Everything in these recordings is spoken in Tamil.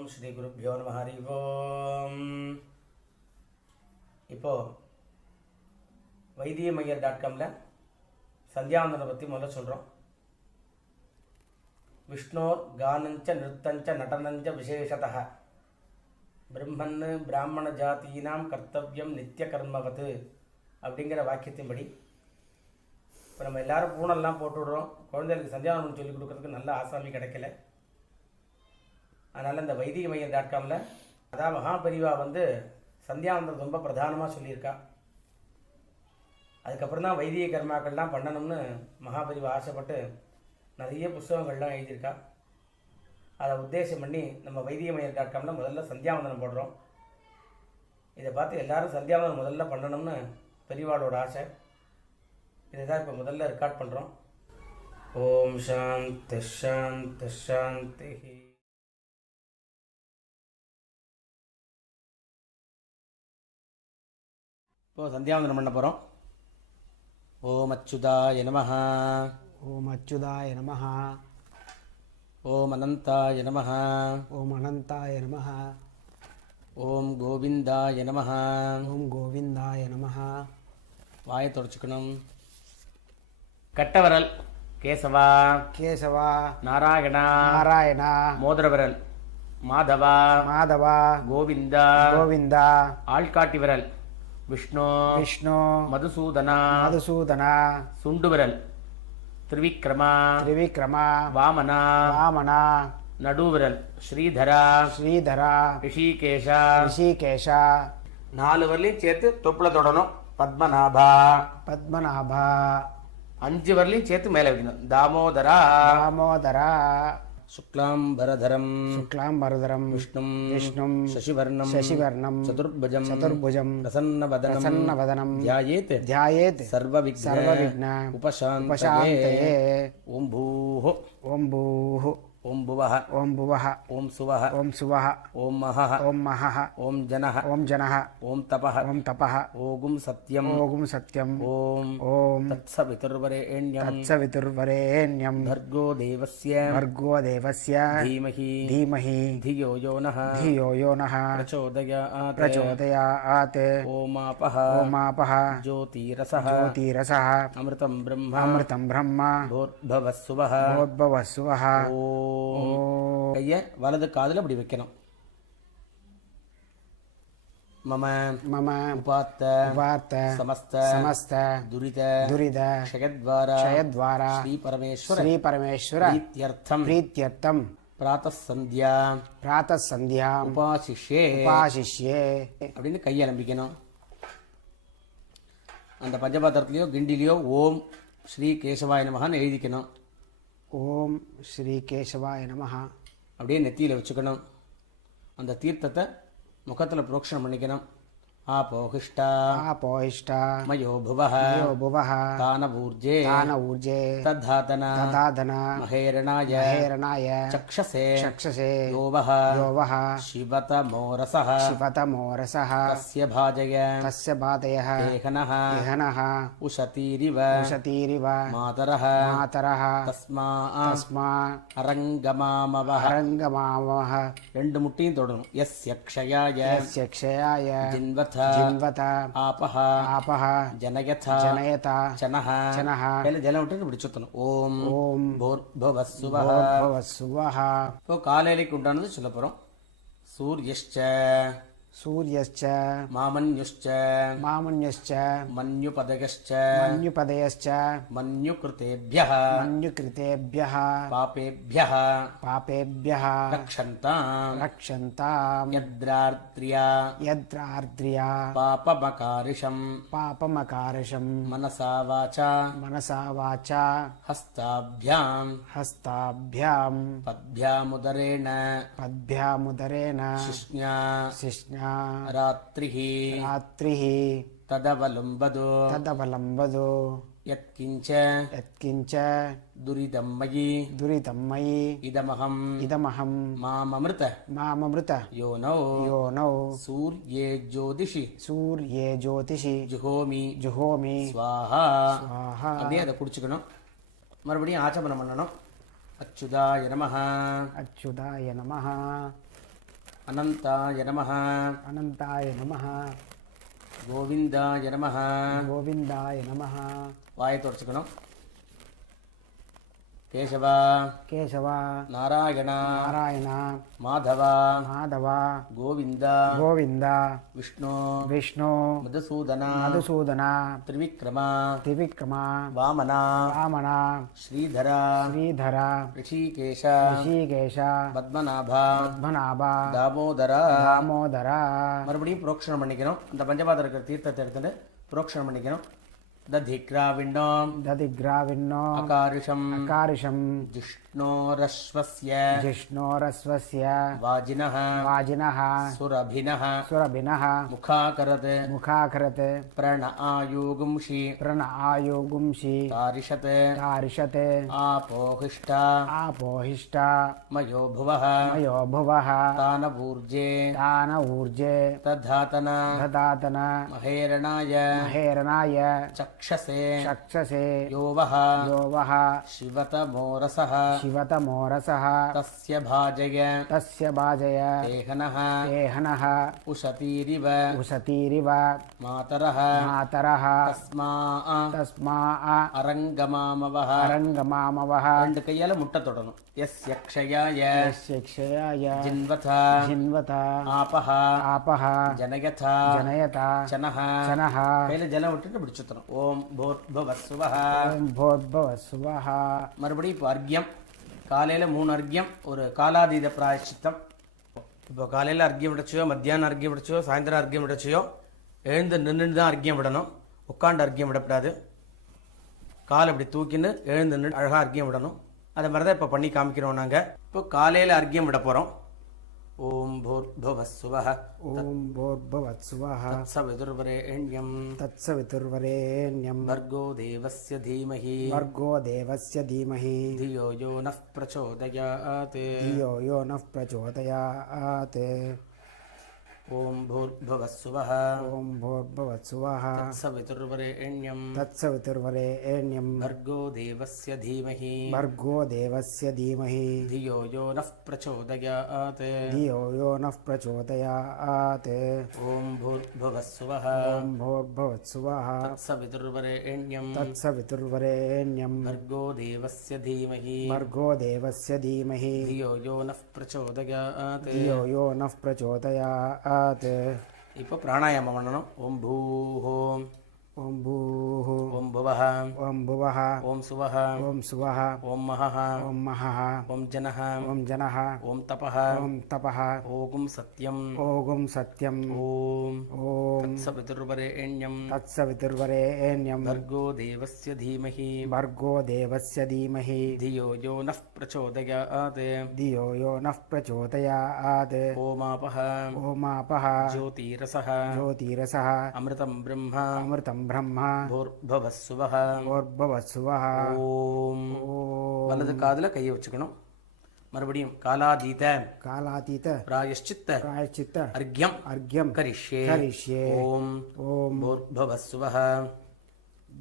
ஓம் ஸ்ரீ குருப்யோ நம ஹரி ஓம். இப்போது வைத்தியமையர்.comல சந்தியாவந்தனை பற்றி முதல்ல சொல்கிறோம். விஷ்ணோர் கானஞ்ச நிருத்தஞ்ச நடனஞ்ச விசேஷதः பிரம்மன் பிராமண ஜாத்தீனாம் கர்த்தவியம் நித்திய கர்மவது அப்படிங்கிற வாக்கியத்தின்படி இப்போ நம்ம எல்லோரும் பூனெல்லாம் போட்டு விடுறோம். குழந்தைகளுக்கு சந்தியாவந்தனம் சொல்லிக் கொடுக்குறதுக்கு நல்ல ஆசாமி கிடைக்கல. அதனால் இந்த வைத்தியமையர்.comல அதான் மகாபரிவா சந்தியாவந்தனம் ரொம்ப பிரதானமாக சொல்லியிருக்கா. அதுக்கப்புறம் தான் வைத்திய கர்மாக்கள்லாம் பண்ணணும்னு மகாபரிவா ஆசைப்பட்டு நிறைய புஸ்தகங்கள்லாம் எழுதியிருக்கா. அதை உத்தேசம் பண்ணி நம்ம வைத்தியமையர்.comல முதல்ல சந்தியாவந்தனம் போடுறோம். இதை பார்த்து எல்லாரும் சந்தியாவந்தனம் முதல்ல பண்ணணும்னு பெரியவாளோட ஆசை. இதை தான் இப்போ முதல்ல ரெக்கார்ட் பண்ணுறோம். ஓம் சாந்தி சாந்தி சாந்தி. இப்போது சந்தியாவந்தனம் பண்ண போகிறோம். ஓம் அச்சுதாய நமஹ. ஓம் அச்சுதாய நமஹ. ஓம் அனந்தாய நமஹ. ஓம் அனந்தாய நமஹ. ஓம் கோவிந்தாய நமஹ. ஓம் கோவிந்தாய நமஹ. வாயை தொடச்சுக்கணும். கட்டவரல் கேசவா கேசவா நாராயணா நாராயணா மோதிரவரல் மாதவா மாதவா கோவிந்தா கோவிந்தா ஆள்காட்டி விரல் விஷ்ணு விஷ்ணு மதுசூதனா மதுசூதனா சுண்டுவிரல் திரிவிக்ரமா திரிவிக்ரமா வாமனா வாமனா நடுவிரல் ஸ்ரீதரா ஸ்ரீதரா ரிஷிகேஷா ரிஷிகேஷா 4 வரலையும் சேர்த்து தொப்புல தொடணும். பத்மநாபா பத்மநாபா 5 வரலையும் சேர்த்து மேலே வைக்கணும். தாமோதரா தாமோதரா சுக்லாம்பரதரம் சுக்லாம்பரதரம் விஷ்ணும் விஷ்ணும் சசிவர்ணம் சசிவர்ணம் சதுர்புஜம் சதுர்புஜம் பிரசன்னவதனம் பிரசன்னவதனம் த்யாயேத் த்யாயேத் சர்வவிக்ன உபசாந்தயே. ஓம் பூஹ ஓம் பூஹு ஓம் புவஹ ஓம் புவஹ ஓம் சுவஹ ஓம் சுவஹ ஓம் மஹஹ ஓம் மஹஹ ஓம் ஜனஹ ஓம் ஜனஹ ஓம் தபஹ ஓம் தபஹ ஓகும் சத்யம் ஓகும் சத்யம் ஓம் ஓம் தத்சவிதுர்வரேண்யம் தத்சவிதுர்வரேண்யம் भर्गो देवस्य भर्गो देवस्य धीमहि धीमहि धियो यो नः धियो यो नः प्रचोदयात् प्रचोदयात्. ओमापः ओमापः ज्योतिरसः ज्योतिरसः अमृतं ब्रह्म अमृतं ब्रह्म भोर्भवस्सुवः भोद्भवस्सुवः. ஓம். கையை வலது காதில் அப்படி வைக்கணும். மம मम உபாத்த उपात्त சமஸ்த समस्त துரித दुरिद க்ஷயத்வாரா क्षयद्वारा ஸ்ரீ பரமேஸ்வர श्री परमेश्वर प्रीत्यर्थं प्रीत्यर्थं प्रातः சந்தியா प्रातः संध्यां உபாசிஷ்யே उपाशिष्ये. அப்படின்னு கையை நம்பிக்கணும். அந்த பஞ்சபாத்திரத்துலையோ கிண்டிலையோ ஓம் ஸ்ரீ கேசவாய நமஹான்னு எழுதிக்கணும். ஓம் ஸ்ரீ கேசவாய நமஹ. அப்படியே நெத்தியில் வச்சுக்கணும். அந்த தீர்த்தத்தை முகத்தில் புரோக்ஷணம் பண்ணிக்கணும். ஆபோஹிஷ்டா ஆபோஹிஷ்டா மயோ புவஹ மயோ புவஹ தானவூர்ஜே தான ஊர்ஜே தத்தாதன ததாதன மகேரணாய மகேரணாய சக்ஷசே சக்ஷசே யோவஹ யோவஹ சிவதமோரசः சிவதமோரசः தஸ்ய பாஜய தஸ்ய பாதயः தேகனः இஹனः உஷதீரிவ உஷதீரிவ மாதரः மாதரः தஸ்மாத் தஸ்மா அரங்கமாமவஹ அரங்கமாமவஹ 2 முட்டையும் தொடணும். யஸ்ய க்ஷயாய யஸ்ய க்ஷயாய ஜின்வத ஜின்வத ஆபஹ ஆபஹ ஜனயத ஜனயத சனஹ சனஹ. கையில் ஜலம் விட்டு இப்படி சுத்தணும். ஓம் ஓம் போர்பவஸ்சுவஹ. भवस्सुवः. இப்போ காலையிலைக்கு உண்டானது சொல்ல போகிறோம். சூரியஷ்ச सूर्यश्च மாமன்யுஷ்ச मामन्यश्च மன்யுபதயஷ்ச मन्युपदयश्च மன்யுகிருதேभ्यः मन्युकृतेभ्यः பாபேभ्यः पापेभ्यः ரக்ஷந்தாம் रक्षन्ताम् யத்ரார்த்ரியா यद्रार्द्र्या பாபமகாரிஷம் पापमकारशम् மனசா வாசா मनसा वाचा ஹஸ்தாभ्याம் हस्ताभ्याम् பத்भ्यामुदरेण पद्भ्यामुदरेण शिष्ण्या शिष्णा रात्रिः रात्रिः तदवलम्बदो तदवलम्बदो यत्किञ्च यत्किञ्च दुरिदं मयि दुरितं मयि इदमहं माममृत माममृत योनौ सूर्ये ज्योतिषि जुहोमि स्वाहा. அப்படியே அதை குடிச்சுக்கணும். மறுபடியும் ஆச்சமனம் பண்ணணும். அச்சுதாய நமஹ அச்சுதாய நமஹ. அனந்தாய நமः अनन्ताय नमः கோவிந்தாய நமः गोविन्दाय नमः வாயை தொடச்சுக்கணும். கேசவா केशव நாராயணா नारायण மாதவா माधव கோவிந்தா गोविन्द விஷ்ணு विष्णु மதுசூதனா मधुसूदन திரிவிக்ரமா त्रिविक्रम வாமனா वामन ஸ்ரீதரா श्रीधर ரிஷிகேஷ ऋषिकेश பத்மநாபா पद्मनाभ தாமோதரா दामोदर மறுபடியும் புரோக்ஷணம் பண்ணிக்கணும். இந்த பஞ்சபாத்திரம் இருக்கிற தீர்த்தத்தை எடுத்துட்டு புரோக்ஷணம் பண்ணிக்கணும். ததிக்ராவிண்ணோம் दधिग्राविन्नो அகாரிஷம் अकारिषं ஜிஷ்ணோரஸ்வஸ்ய जिष्णोरस्वस्य வாஜினः वाजिनः சுரபினः सुरभिनः முகாகரத் मुखाकरत् பிரண ஆயுகும்ஷி प्रण आयोगुंषि தாரிஷத் तारिषते ஆபோஹிஷ்டா आपोहिष्टा மயோ புவः मयो भुवः தானவூர்ஜே तान ऊर्जे ததாதன ददातन மகேரணாய महेरणाय சக்ஷசே चक्षसे யோவः यो वः शिवतमोरसः शिवतमोरसः तस्य भाजय तस्य भाजय देहनः देहनः उशतीरिव उशतीरिव मातरः मातरः तस्मा तस्मा அரங்கமாமவः அரங்கமாமவः ரெண்டு கையால முட்டை தொடணும். यस्य क्षयाय शिक्षयाय जिन्वथा जिन्वत आपः आपः जनयथा जनयत चनः चनः கையில ஜலம் விட்டுட்டு இப்படி சுத்தணும். ஓம் பூர்பவஸ்வஹ. ॐ भूर्भुवस्सुवः மறுபடியும் இப்போ அர்க்கியம் காலையில் 3 அர்க்கியம் ஒரு காலாதீத பிராயச்சித்தம். இப்போ காலையில் அர்க்கியம் விடச்சியோ மத்தியானம் அர்க்கியம் விடச்சியோ சாயந்தரம் அர்க்கியம் விடச்சியோ எழுந்து நின்று தான் அர்க்கியம் விடணும். உட்காந்து அர்க்கியம் விடக்கூடாது. கால் இப்படி தூக்கின்னு எழுந்து நின்று அழகாக அர்க்கியம் விடணும். அதை மாதிரி தான் இப்போ பண்ணி காமிக்கிறோம் நாங்கள். இப்போ காலையில் அர்க்கியம் விட போகிறோம். ஓம் பூர்பவஸ்வஹ. ॐ भूर्भुवस्सुवः தத்சவிதுர்வரேண்யம் तत्सवितुर्वरेण्यं भर्गो देवस्य धीमहि भर्गो देवस्य धीमहि धियो यो नः प्रचोदयात्. धियो यो नः प्रचोदयात् ओम भूर्भुवस्सुवः. ॐ भूर्भुवस्सुवः तत्सवितुर्वरेण्यं तत्सवितुर्वरेण्यं भर्गो देवस्य धीमहि भर्गो देवस्य धीमहि धियो यो नः प्रचोदयात्. धियो यो नः प्रचोदयात् ओम भूर्भुवस्सुवः. ॐ भूर्भुवस्सुवः तत्सवितुर्वरेण्यं तत्सवितुर्वरेण्यं भर्गो देवस्य धीमहि भर्गो देवस्य धीमहि धियो यो नः प्रचोदयात्. धियो यो नः प्रचोदयात् இப்போ பிராணாயாமம் பண்ணணும். ஓம் பூஹோ ॐ भूः ஓம் புவஹ ॐ भुवः ஓம் சுவஹ ॐ सुवः ஓம் மஹஹ ॐ महः ஓம் ஜனஹ ॐ जनः ஓம் தபஹ ॐ तपः ஓகும் சத்யம் ओगुं सत्यम् ஓம் ॐ சவிதுர்வரேண்யம் तत्सवितुर्वरेण्यं भर्गो देवस्य धीमहि भर्गो देवस्य धीमहि धियो यो नः प्रचोदयात्. धियो यो नः प्रचोदयात् ओमापः ओमापः ज्योतिरसः ज्योतिरसः अमृतं ब्रह्म अमृतं ब्रह्म भूर्भुवस्सुवः. भूर्भुवस्सुवः ஓம் ॐ வலது காதுல கையை வச்சுக்கணும். மறுபடியும் காலாதீத कालातीत பிராயஷ்சித்த प्रायश्चित्त அர்க்யம் अर्घ्यं கரிஷ்யே. करिष्ये ஓம் ॐ भूर्भुवस्सुवः.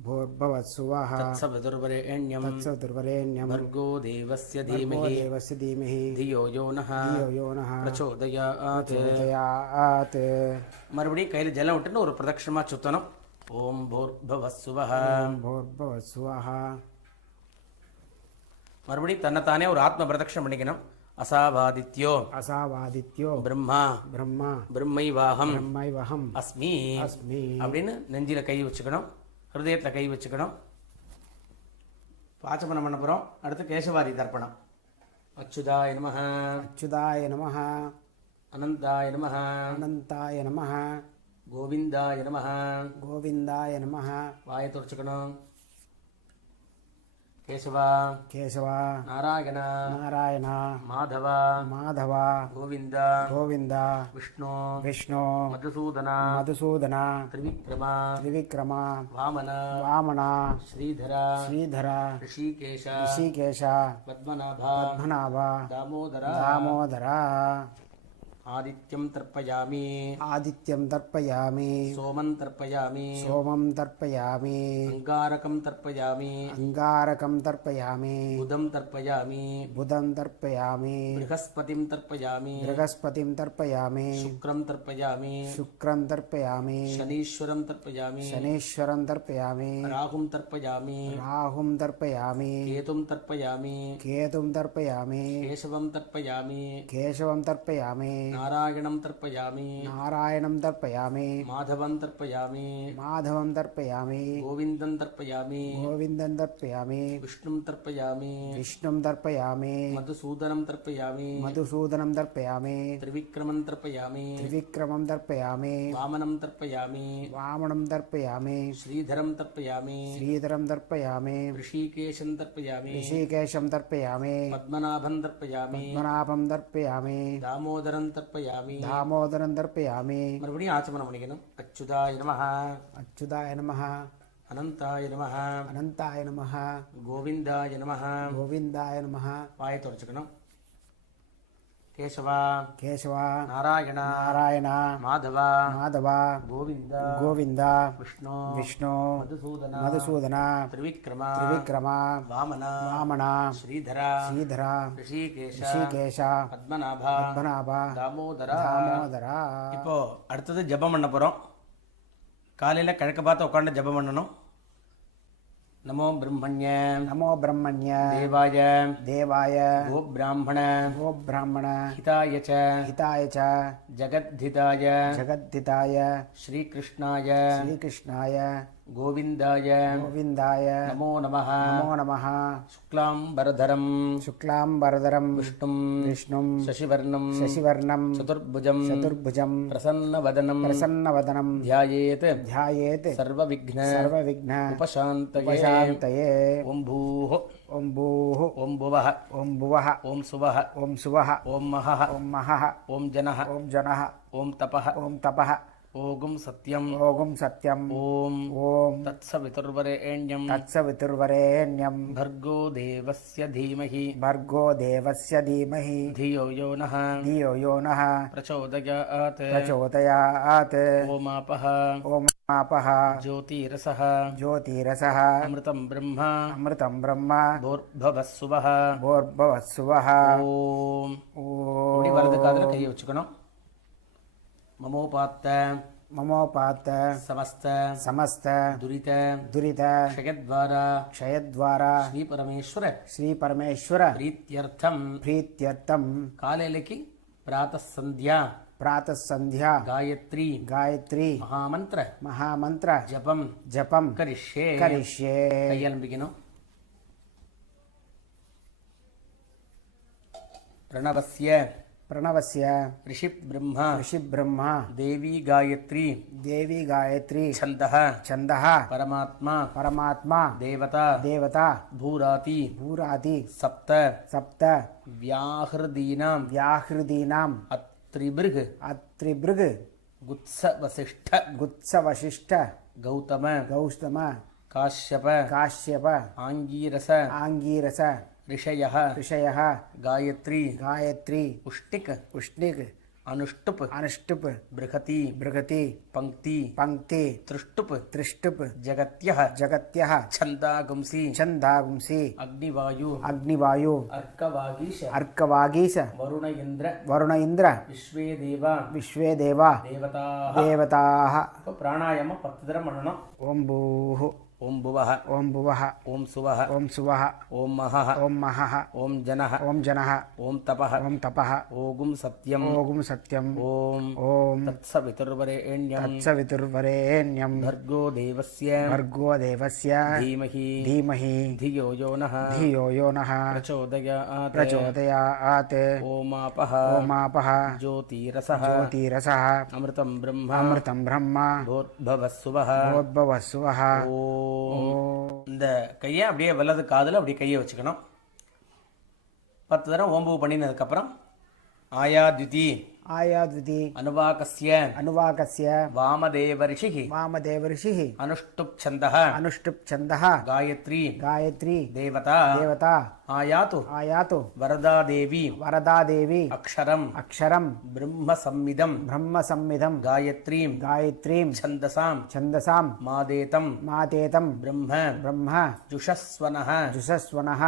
भूर्भुवस्सुवः तत्सवितुर्वरेण्यं तत्सवितुर्वरेण्यं भर्गो देवस्य भर्गो धीमहि देवस्य धीमहि धियो यो नः धियो यो नः प्रचोदयात्. प्रचोदयात् மறுபடியும் கையில் ஜலம் விட்டுன்னு ஒரு பிரதட்சணமா சுத்தணும். ஓம் பூர்பவஸ்சுவஹ. ॐ भूर्भुवस्सुवः மறுபடியும் தன்னைத்தானே ஒரு ஆத்ம பிரதட்சணம் பண்ணிக்கணும். அசாவாதித்யோ असावादित्यो பிரம்மா ब्रह्मा பிரம்மைவாகம் ब्रह्मैवहम् அஸ்மி अस्मि அப்படின்னு நெஞ்சில கை வச்சுக்கணும். ஹிருதயத்தில் கை வச்சுக்கணும். பாச்சமனம் பண்ண போகிறோம். அடுத்து கேசவாரி தர்ப்பணம். அச்சுதாய நமः अच्युताय नमः அனந்தாய நமः अनन्ताय नमः கோவிந்தாய நமः. गोविन्दाय नमः வாயை துடைச்சுக்கணும். கேசவா केशव நாராயண नारायण மாதவ माधव கோவிந்த गोविन्द விஷ்ணு विष्णु மதுசூதன मधुसूदन திரிவிக்ரம त्रिविक्रम வாமன वामन ஸ்ரீதர श्रीधर ரிஷிகேஷ ऋषिकेश பத்மநாப पद्मनाभ தாமோதர दामोदर आदित्यं तर्पयामि आदित्यं तर्पयामि सोमं तर्पयामि सोमं तर्पयामि अंगारकं तर्पयामि अंगारकं तर्पयामि बुधं तर्पयामि बुधं तर्पयामि बृहस्पतिं तर्पयामि बृहस्पतिं तर्पयामि शुक्रं तर्पयामि शुक्रं तर्पयामि शनीश्वरं तर्पयामि शनीश्वरं तर्पयामि राहुं तर्पयामि राहुं तर्पयामि केतुं तर्पयामि केतुं तर्पयामि केशवं तर्पयामि केशवं तर्पयामि नारायणं तर्पयामि नारायणं तर्पयामि माधवं तर्पयामि माधवं तर्पयामि गोविन्दं तर्पयामि गोविन्दं तर्पयामि विष्णुं तर्पयामि विष्णुं तर्पयामि मधुसूदनं तर्पयामि मधुसूदनं तर्पयामि त्रिविक्रमं तर्पयामि त्रिविक्रमं तर्पयामि वामनं तर्पयामि वामनं तर्पयामि श्रीधरं तर्पयामि श्रीधरं तर्पयामि ऋषिकेशं तर्पयामि ऋषिकेशं तर्पयामि पद्मनाभं तर्पयामि पद्मनाभं तर्पयामि दामोदरं तर्पयामि दामोदरं तर्पयामि மறுபடியும் ஆச்சமனம் பண்ணிக்கணும் அச்சுதாய நமஹ अच्युताय नमः அனந்தாய நமஹ अनन्ताय नमः கோவிந்தாய நமஹ गोविन्दाय नमः வாயை தொடச்சுக்கணும் கேசவா केशव நாராயண नारायण மாதவ माधव கோவிந்த गोविन्द விஷ்ணு विष्णु மதுசூதன मधुसूदन திரிவிக்ரம त्रिविक्रम வாமன वामन ஸ்ரீதர श्रीधर ரிஷிகேஷ ऋषिकेश பத்மநாப पद्मनाभ தாமோதர दामोदर இப்போ அடுத்தது ஜெபம் பண்ண போறோம். காலையில கிழக்க பார்த்து உட்கார்ந்து ஜெபம் பண்ணணும். நமோ பிரம்மண்ய नमो ब्रह्मण्य தேவாய देवाय கோ பிராமண गो ब्राह्मण ஹிதாய ச हिताय च ஜகத்ஹிதாய जगद्धिताय ஸ்ரீகிருஷ்ணாய श्रीकृष्णाय கோவிந்தாய गोविन्दाय நமோ நமஹ नमो नमः சுக்லாம் பரதரம் शुक्लाम्बरधरं விஷ்ணும் विष्णुं சசிவர்ணம் शशिवर्णं சதுர்புஜம் चतुर्भुजं பிரசன்னவதனம் प्रसन्नवदनं ध्यायेत् ध्यायेत् सर्वविघ्न सर्वविघ्न उपशान्तये उपशान्तये ॐ भूः ॐ भूः ॐ भुवः ॐ भुवः ॐ सुवः ॐ सुवः ॐ महः ॐ महः ॐ जनः ॐ जनः ॐ तपः ॐ तपः ओगुं सत्यम् ओगुं सत्यम् ॐ ॐ तत्सवितुर्वरेण्यं तत्सवितुर्वरेण्यं भर्गो देवस्य धीमहि भर्गो देवस्य धीमहि धियो यो नः धियो यो नः प्रचोदयात् प्रचोदयात् ओमापः ॐ आपः ज्योतिरसः ज्योतिरसः अमृतं ब्रह्म अमृतं ब्रह्म भोर्भवस्सुवः भोर्भवस्सुवः ஓம் ॐ இப்படி வலது காதில் கையை வச்சுக்கணும். மமோபாத்த ममोपात சமஸ்த समस्त துரித दुरित க்ஷயத்வாரா क्षयद्वारा ஸ்ரீ பரமேஸ்வர श्रीपरमेश्वर பிரீத்யர்த்தம் प्रीत्यर्थं காலையிலக்கு பிராतः சந்தியா प्रातः सन्ध्या காயத்ரி गायत्री மகாமந்திர महामन्त्र ஜபம் जपं கரிஷ்யே करिष्ये கையாலம்பிக்கணும். பிரணவஸ்ய प्रणवस्य ऋषिब्रह्मा ऋषिब्रह्मा देवी गायत्री देवी गायत्री छन्दः छन्दः परमात्मा परमात्मा देवता देवता भूराति भूरादि सप्त सप्त व्याहृदीनां व्याहृदीनाम् अत्रिभृग् अत्रिभृग् गुत्सवसिष्ठ गुत्सवशिष्ठ गौतम गौतम काश्यप काश्यप आङ्गीरस आङ्गीरस ऋषयः ऋषयः गायत्री गायत्री पुष्टिक पुष्णिक् अनुष्टुप् अनुष्टुप् बृहति बृहति पङ्क्ति पङ्क्ति तृष्टुप् त्रिष्टुप् जगत्यः जगत्यः छन्दागुंसि छन्दागुंसि अग्निवायु अग्निवायु अर्कवागीश अर्कवागीश वरुण इन्द्र वरुण इन्द्र विश्वे देवा विश्वे देवा देवताः देवताः இப்போ பிராணாயாம 10 தடவை பண்ணணும். ॐ भूः ஓம் புவः ॐ भुवः ஓம் சுவः ॐ सुवः ஓம் மகः ॐ महः ஓம் ஜனः ॐ जनः ஓம் தபः ॐ तपः ஓகும் சத்யம் ओगुं सत्यम् ஓம் ॐ तत्सवितुर्वरेण्यं तत्सवितुर्वरेण्यं भर्गो देवस्य भर्गो देवस्य धीमहि धीमहि धियो यो नः धियो यो नः प्रचोदयात् प्रचोदयात् ओमापः ओमापः ज्योतिरसः ज्योतिरसः अमृतं ब्रह्म अमृतं ब्रह्म भोर्भवस्सुवः भोर्भवस्सुवः ஓம். இந்த கையை அப்படியே வலது காதில் அப்படியே கையை வச்சுக்கணும். 10 தடவை ஓம்பு பண்ணினதுக்கப்புறம் ஆயாத்யுதி आयाद्विति அனுவாகஸ்ய अनुवाकस्य வாமதேவ ரிஷிः वामदेवऋषिः அனுஷ்டுப் சந்தः अनुष्टुप् छन्दः காயத்ரி गायत्री தேவதா देवता ஆயாத்து आयातु வரதாதேவி वरदादेवी அக்ஷரம் अक्षरं பிரம்மசம்மிதம் ब्रह्मसंविधं காயத்ரீம் गायत्रीं சந்தசாம் छन्दसां மாதேதம் मातेतं பிரம்ம ब्रह्म ஜுஷஸ்வனः जुषस्वनः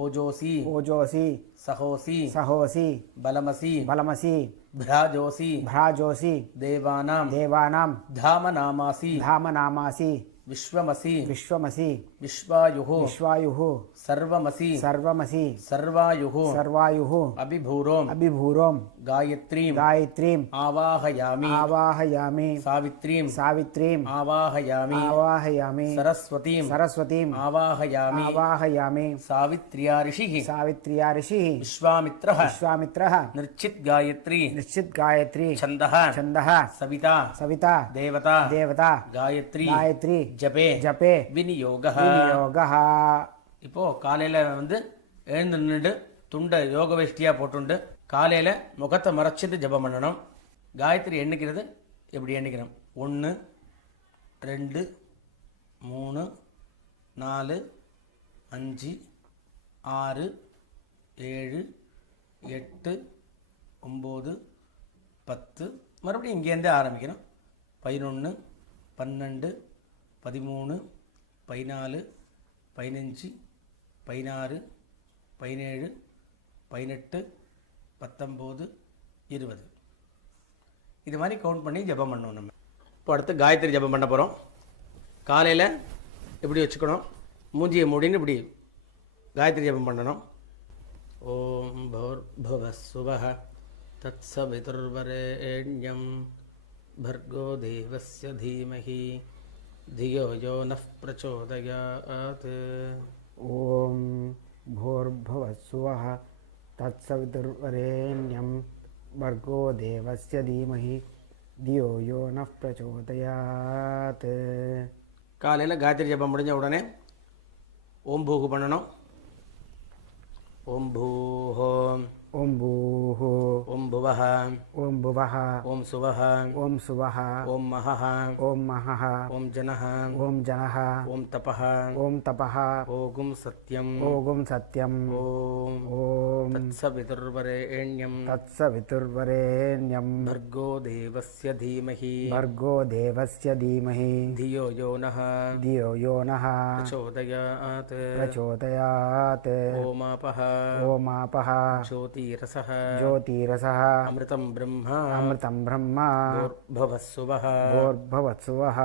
ஓஜோசி ओजोसि சகோசி सहोसि பலமசி बलमसि भ्राजोसी भ्राजोसि देवानां देवानां धामनामासि धामनामासि विश्वमसि विश्वमसि विश्वायुः विश्वायुः सर्वमसि सर्वमसि सर्वायुः सर्वायुः अभिभूरोम् अभिभूरों गायत्रीं गायत्रीं आवाहयामि आवाहयामि सावित्रीं सावित्रीं आवाहयामि आवाहयामि सरस्वतीं सरस्वतीं आवाहयामि आवाहयामि सावित्र्या ऋषिः सावित्र्या ऋषिः विश्वामित्रः विश्वामित्रः निर्चित् गायत्री निश्चित गायत्री छन्दः छन्दः सविता सविता देवता देवता गायत्री गायत्री ஜபே जपे விநியோகः. विनियोगः இப்போ காலையில் எழுந்து நின்றுட்டு துண்டை யோக வேஷ்டியாக போட்டுண்டு காலையில் முகத்தை மறைச்சிட்டு ஜபம் பண்ணணும். காயத்ரி எண்ணிக்கிறது எப்படி எண்ணிக்கணும்? 1 2 3 4 5 6 7 8 9 10. மறுபடியும் இங்கேருந்தே ஆரம்பிக்கணும். 11 12 13 14 15 16 17 18 19 20 இது மாதிரி கவுண்ட் பண்ணி ஜபம் பண்ணணும். நம்ம இப்போ அடுத்து காயத்ரி ஜபம் பண்ண போகிறோம். காலையில் இப்படி வச்சுக்கணும், மூஞ்சியை மூடின்னு இப்படி காயத்ரி ஜபம் பண்ணணும். ஓம் பௌர்பவஸ்வஹ தத்சவிதுர்வரேண்யம் भर्गो देवस्य धीमहि धियो यो नः प्रचोदयात्. ॐ भूर्भुवस्सुवः तत्सवितुर्वरेण्यं भर्गो देवस्य धीमहि धियो यो नः प्रचोदयात्. காலையில் காயத்ரி ஜபம் முடிஞ்ச உடனே ஓம் பூகு பண்ணணும். ஓம் பூஹோ ॐ भूः ஓம் புவஹ ॐ भुवः ஓம் சுவஹ ॐ सुवः ஓம் மஹஹ ॐ महः ஓம் ஜனஹ ॐ जनः ஓம் தபஹ ॐ तपः ஓகும் சத்யம் ओगुं सत्यम् ஓம் ॐ தத்சவிதுர்வரேண்யம் तत्सवितुर्वरेण्यं भर्गो देवस्य धीमहि भर्गो देवस्य धीमहि धियो यो नः धियो यो नः प्रचोदयात्. प्रचोदयात्. ओमापः ओमापः ज्योतिरसः ज्योतिरसः अमृतं ब्रह्म अमृतं ब्रह्म भूर्भुवस्सुवः भूर्भुवस्सुवः.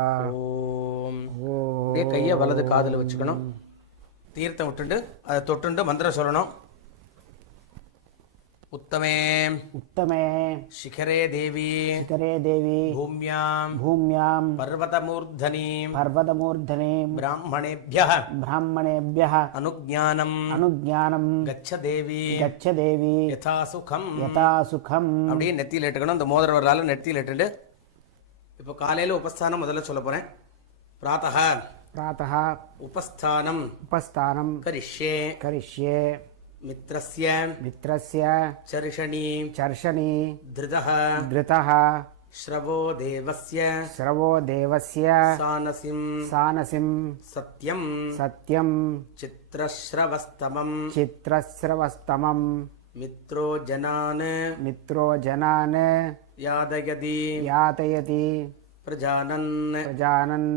ஓம். ஓம். அப்படியே கையை வலது காதில் வச்சுக்கணும். தீர்த்தம் விட்டுண்டு அதை தொட்டுண்டு மந்திரம் சொல்லணும். उत्तमे उत्तमे शिखरे देवी शिखरे देवी भूम्यां भूम्यां पर्वतमूर्धनीं पर्वतमूर्धनीं ब्राह्मणेभ्यः ब्राह्मणेभ्यः अनुज्ञानं अनुज्ञानं गच्छ देवी गच्छ देवी यथा सुखं. यथा सुखम्. அப்படியே நெத்தியில் இட்டுக்கணும். இந்த மோதிர வரலால நெத்தியில் இட்டுண்டு இப்போ காலையில் உபஸ்தானம் முதல்ல சொல்ல போகிறேன். प्रातः प्रातः उपस्थानं उपस्थानं करिष्ये करिष्ये. मित्रस्य मित्रस्य चर्षणी चर्षणी धृतः धृतः श्रवो देवस्य श्रवो देवस्य सानसिं सानसिं सत्यं सत्यं चित्रश्रवस्तमं चित्रस्रवस्तमं मित्रो जनान् मित्रो जनान् यादयति यातयति प्रजानन् प्रजानन्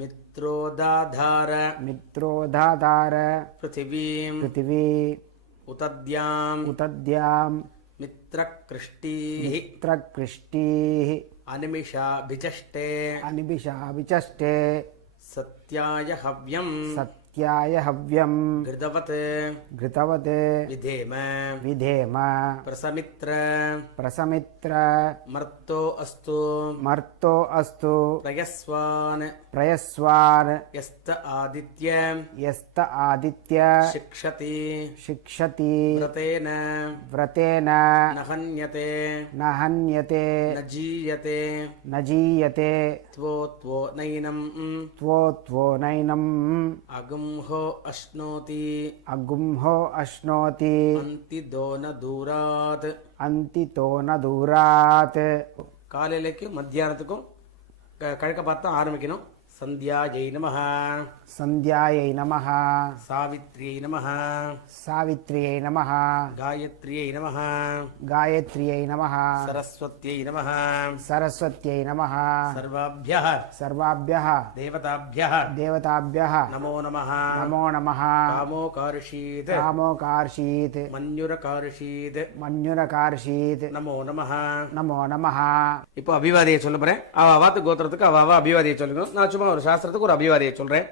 मित्रोदाधार मित्रोदाधार पृथिवीं पृथिवी उतद्याम् उतद्यां मित्रकृष्टीः मित्रकृष्टीः अनिमिषाभिचष्टे अनिबिषाविचष्टे सत्याय हव्यं सत्याय हव्यं घृतवत् घृतवत् विधेम विधेम प्रसमित्र प्रसमित्र मर्तो अस्तु मर्तो अस्तु प्रयस्वान् प्रयस्वान् यस्त आदित्य यस्त आदित्य शिक्षति शिक्षति व्रतेन व्रतेन न हन्यते न हन्यते न जीयते न जीयते त्वो नैनम् त्वो नैनम् अगुंहो अश्नोति अगुंहो अश्नोति अन्तिदो न दूरात्. अन्तितो न दूरात्. காலையிலைக்கும் மத்தியானத்துக்கும் கிழக்க பார்த்து ஆரம்பிக்கணும். சந்தியாயை நமः சந்தியாயை நமः சாவித்ரியை நமः சாவித்ரியை நமः காயத்ரியை நமः காயத்ரியை நமः சரஸ்வத்யை நமः சரஸ்வத்யை நமः சர்வாभ्यः சர்வாभ्यः தேவதாभ्यः தேவதாभ्यः நமோ நமः நமோ நமः காமோகார்ஷீத் காமோகார்ஷீத் மன்யுரகார்ஷீத் மன்யுரகார்ஷீத் நமோ நமः நமோ நமः. இப்போ அபிவாதியை சொல்ல போறேன். அவாத்து கோத்திரத்துக்கு அவாவா அபிவாதியை சொல்லுங்க. நான் சும்மா ஒரு சாஸ்திரத்துக்கு ஒரு அபிவாதியை சொல்றேன்.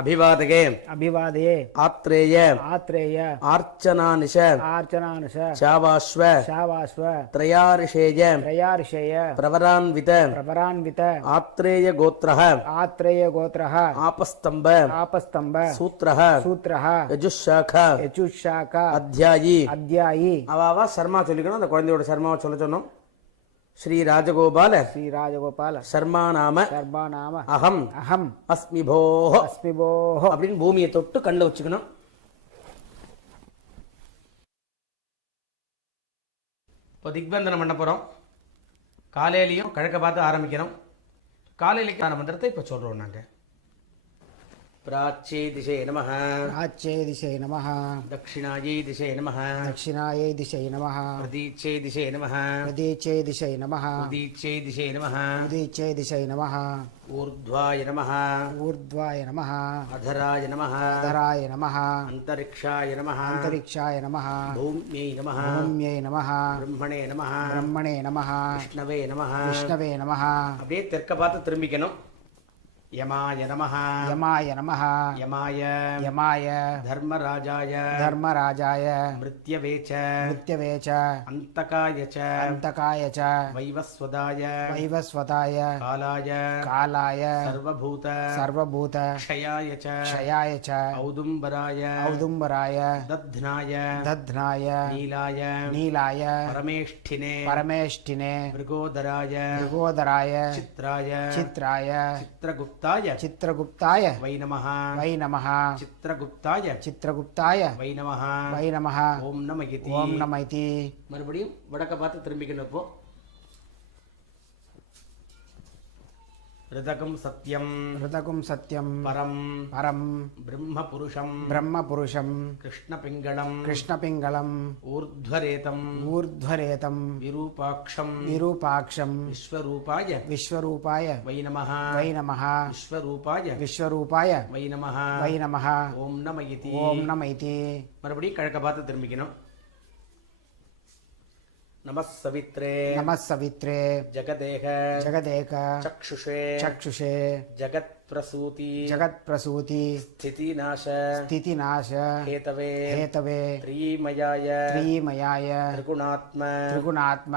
அபிவாதகே அபிவாதயே ஆத்ரேய ஆத்ரேய ஆர்ச்சனானிஷ ஆர்ச்சனானுஷ சாவாஸ்வ சாவாஸ்வ த்ரயாரிஷேய த்ரயார்ஷய பிரவரான்வித பிரபரான்வித ஆத்ரேய கோத்ரஹ ஆத்ரேய கோத்ரஹ ஆபஸ்தம்ப ஆபஸ்தம்ப சூத்ரஹ சூத்ரஹ யஜுஷாக யசுஷாக அத்தியாயி அத்யாயி. அவாவா சர்மா சொல்லிக்கணும். அந்த குழந்தையோட சர்மாவை சொல்ல சொன்னோம். ஸ்ரீ ராஜகோபால ஸ்ரீ ராஜகோபால சர்மா நாம சர்மா நாம அகம் அகம் அஸ்மி போஹ அஸ்மி போஹ அப்படின்னு பூமியை தொட்டு கண்ணில் வச்சுக்கணும். இப்போ திக்பந்தனம் பண்ண போகிறோம். காலையிலையும் கிழக்க பார்த்து ஆரம்பிக்கிறோம். காலையிலைக்கான மந்திரத்தை இப்போ சொல்கிறோம் நாங்கள். பிராச்சே திசே நமः ஆச்சே திசை நமः தட்சிணாயை திசே நமः தட்சிணாயை திசை நமः பிரதீச்சே திசே நமः பிரதீச்சே திசை நமः உதீச்சே திசே நமः உதீச்சே திசை நமः ஊர்த்வாய நமः ஊர்த்வாய நமः அதராய நமः அதராய நமः அந்தரிக்ஷாய நமः அந்தரிக்ஷாய நமः பூம்யை நமः பூம்யை நமः பிரம்மணே நமः பிரம்மணே நமः விஷ்ணவே நமः விஷ்ணவே நமः. அப்படியே தெற்க பார்த்து திரும்பிக்கணும். யமாய நமः யமாய நமः யமாய யமாய தர்மராஜாய தர்மராஜாய மிருத்யவே ச மிருத்யவே ச அந்தகாய ச அந்தகாய ச வைவஸ்வதாய வைவஸ்வதாய காலாய காலாய சர்வபூத சர்வபூத க்ஷயாய ச க்ஷயாய ச ஔதும்பராய ஔதும்பராய தத்னாய தத்னாய நீலாய நீலாய பரமேஷ்டினே பரமேஷ்டினே மிருகோதராய மிருகோதராய சித்ராய சித்ராய சித்ரகுப்தாய சித்ரகுப்தாய வை நமः வை நமः சித்ரகுப்தாய சித்ரகுப்தாய வை நமः வை நமः. ஓம் நம இதி. ஓம் நம இதி. மறுபடியும் வடக்க பார்த்து திரும்பிக்கணும். இப்போ ரிதகம் சத்யம் ரிதகும் சத்யம் பரம் பரம் பிரம்ம புருஷம் பிரம்ம புருஷம் கிருஷ்ண பிங்களம் கிருஷ்ணபிங்களம் ஊர்த்வரேதம் ஊர்த்வரேதம் விரூபாக்ஷம் விரூபாக்ஷம் விஸ்வரூபாய விஸ்வரூபாய வை நமः வை நமः விஸ்வரூபாய விஸ்வரூபாய வை நமः வை நமः. ஓம் நம இதி. ஓம் நம இதி. மறுபடியும் கிழக்க பார்த்து திரும்பிக்கணும். நம சவித்ரே நம சவித்ரே ஜகதேக ஜகதேக சக்ஷுஷே சக்ஷுஷே ஜகத் பிரசூதி ஜகத் பிரசூதி ஸ்திதிநாச ஸ்திதிநாச ஹேதவே ஹேதவே த்ரீமயாய த்ரீமயாய திரிகுணாத்ம திரிகுணாத்ம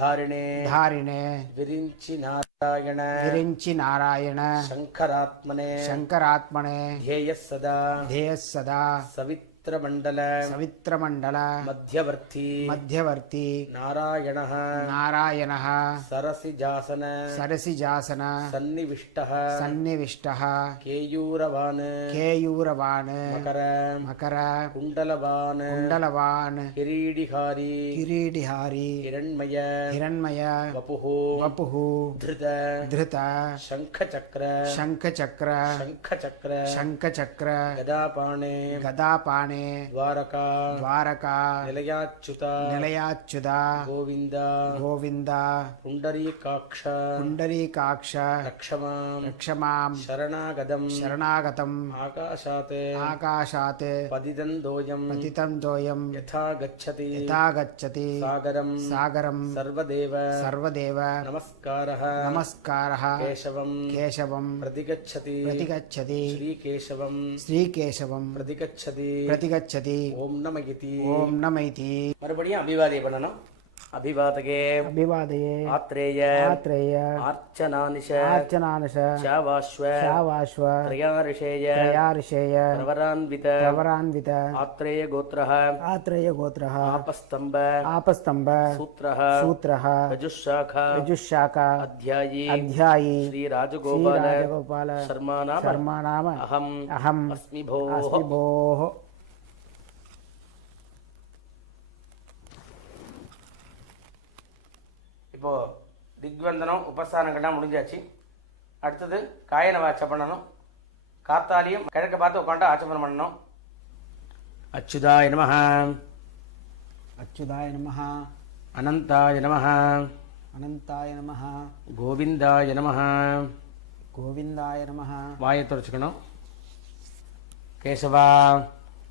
தாரிணே தாரிணே விரிஞ்சி நாராயண விரிஞ்சி நாராயண சங்கராத்மனே சங்கராத்மனே ध्येयः सदा தேயஸ் சதா सवित्रमण्डल சவித்ரமண்டல मध्यवर्ती மத்தியவர்த்தி नारायणः நாராயணः सरसिजासन சரசிஜாசன सन्निविष्टः சந்நிவிஷ்டः केयूरवान् கேயூரவான் मकर மகர कुण्डलवान् குண்டலவான் किरीडिहारी கிரீடிஹாரி हिरण्मय हिरण्मय वपुः वपुः धृत धृत शङ्खचक्र शङ्खचक्र शङ्खचक्र शङ्खचक्र गदापाणे गदापाणे द्वारका द्वारका निलयाच्युता निलयाच्युता गोविन्द गोविन्द पुण्डरीकाक्ष पुण्डरीकाक्ष रक्षमां रक्षमां शरणागतं शरणागतम् आकाशात् आकाशात् पतितन्दोऽयं पतितं तोयं यथा गच्छति यथा गच्छति सागरं सागरं सर्वदेव सर्वदेव नमस्कारः नमस्कारः केशवं केशवं प्रतिगच्छति प्रतिगच्छति श्रीकेशवं श्रीकेशवं प्रतिगच्छति प्रतिगच्छति. ஓம் நம இதி. ஓம் நம இதி. மறுபடியும் அபிவாதியை பண்ணணும். அபிவாதகே அபிவாதயே ஆத்ரேய ஆத்ரேய ஆர்ச்சனானிஷ ஆர்ச்சனானச சாவாஸ்வ சாவாஸ்வ த்ரயாரிஷேய த்ரயாரிஷேய பிரவரான்வித பிரவரான்வித ஆத்ரேய கோத்ரஹ ஆத்ரேய கோத்ரः ஆபஸ்தம்ப ஆபஸ்தம்ப சூத்ரஹ சூத்ரः ரஜுஷாகா யஜுஷாகா அத்தியாயி அத்தியாயி ஸ்ரீ ராஜகோபால ஸ்ரீராஜகோபால சர்மா நாம சர்மா நாம அகம் அகம் அஸ்மி போஹ. அஸ்மி போஹ. இப்போ திக்வந்தனம் உபஸ்தானங்கள்லாம் முடிஞ்சாச்சு. அடுத்தது காயன வாச்சை பண்ணணும். காத்தாலையும் கிழக்க பார்த்து உட்காந்து ஆச்சமனம் பண்ணணும். அச்சுதாய நமஹ, அச்சுதாய நமஹ, அனந்தாய நமஹ, அனந்தாய நமஹ, கோவிந்தாய நமஹ. கோவிந்தாய நமஹ. வாயை துடைச்சுக்கணும். கேசவா,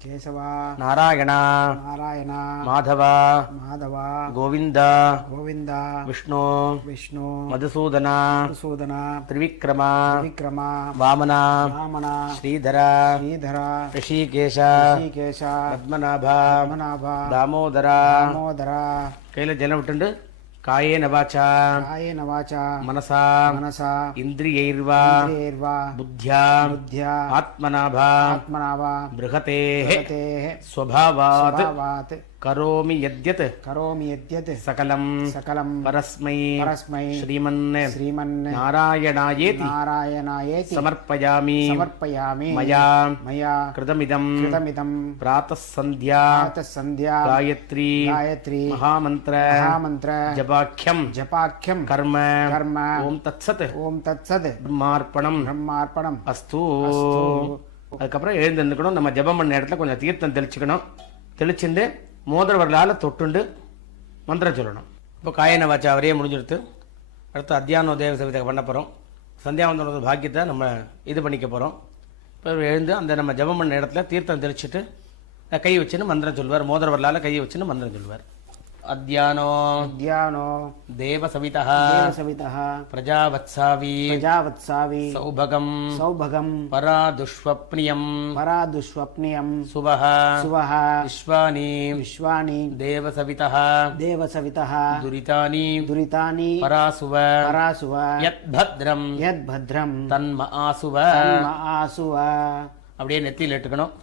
கேசவா, நாராயணா, நாராயணா, மாதவா, மாதவா, கோவிந்தா, கோவிந்தா, விஷ்ணு, விஷ்ணு, மதுசூதனா, மதுசூதனா, திரிவிக்ரமா, விக்ரமா, வாமனா, வாமனா, ஸ்ரீதரா, ஸ்ரீதரா, ரிஷிகேஷா, ரிஷிகேஷ, பத்மநாபா, பத்மநாபா, தாமோதரா. தாமோதரா. கையில் ஜலம் விட்டுண்டு காயேன வாச்சா, காயேன வாச்சா, மனசா, மனசா, இந்திரியைர்வா, இந்திரியைர்வா, புத்தியா, புத்தியா, ஆத்மனாபா, ஆத்மனாவா, பிருகதேஹ பகதேஹ, ஸ்வபாவாத் ஸ்வபாவாத் கரோமி யத்யத் கரோமி யத்யத் சகலம் சகலம் பரஸ்மை பரஸ்மை ஸ்ரீமன் ஸ்ரீமன் நாராயணாயேதி நாராயணாயேதி சமர்ப்பயாமி சமர்ப்பயாமி மயா மயா கிருதமிதம் கிருதமிதம் பிராத்தः சந்தியா प्रातः सन्ध्या காயத்ரி गायत्री மகாமந்திர महामन्त्र ஜபாக்கியம் जपाख्यं கர்ம कर्म ஓம் தத்சத் ओम तत्सद பிரம்மார்ப்பணம் ब्रह्मार्पणम् அஸ்து. அஸ்து. அதுக்கப்புறம் எழுந்து நிற்கணும். நம்ம ஜபம் பண்ண இடத்துல கொஞ்சம் தீர்த்தம் தெளிச்சுக்கணும். தெளிச்சுண்டு மோதிர வரலால் தொட்டுண்டு மந்திரம் சொல்லணும். இப்போ காயன வாச்சா அவரே முடிஞ்சிடுத்து. அடுத்து அத்தியானோதய சவிதை பண்ண போகிறோம். சந்தியாவந்தனோட பாக்கியத்தை நம்ம இது பண்ணிக்க போகிறோம். இப்போ எழுந்து அந்த நம்ம ஜபம் பண்ண இடத்துல தீர்த்தம் தெளிச்சுட்டு கை வச்சுன்னு மந்திரம் சொல்லுவார். மோதிர வரலால் கையை வச்சுன்னு மந்திரம் சொல்லுவார். அத்தியானோ ज्ञानो தேவசவிதः देवसवितः பிரஜாவத்சாவி प्रजावत्सावि சௌபகம் सौभगं பராதுஷ்வப்னியம் परादुष्वप्नियं சுபஹ सुवः விஸ்வானி विश्वानि தேவசவிதः देवसवितः துரிதானி दुरितानि பராசுவ परासुव யத்பத்ரம் यद्भद्रं தன்ம ஆசுவ. आसुव. அப்படியே நெத்தியில் இட்டுக்கணும்.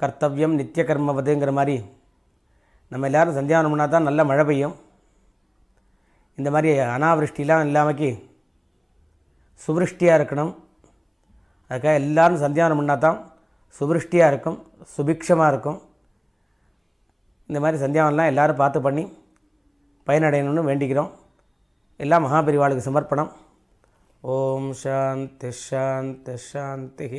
கர்த்தவியம் நித்திய கர்மவதுங்கிற மாதிரி நம்ம எல்லோரும் சந்தியாவனம் பண்ணால் தான் நல்ல மழை பெய்யும். இந்த மாதிரி அனாவிருஷ்டிலாம் இல்லாமக்கி சுவிருஷ்டியாக இருக்கணும். அதுக்காக எல்லோரும் சந்தியாவனம் பண்ணால் தான் சுவிருஷ்டியாக இருக்கும், சுபிக்ஷமாக இருக்கும். இந்த மாதிரி சந்தியாவனம்லாம் எல்லோரும் பார்த்து பண்ணி பயனடையணும்னு வேண்டிக்கிறோம். எல்லாம் மகாபெரிவாளுக்கு சமர்ப்பணம். ஓம் சாந்தி ஷாந்தி ஷாந்தி.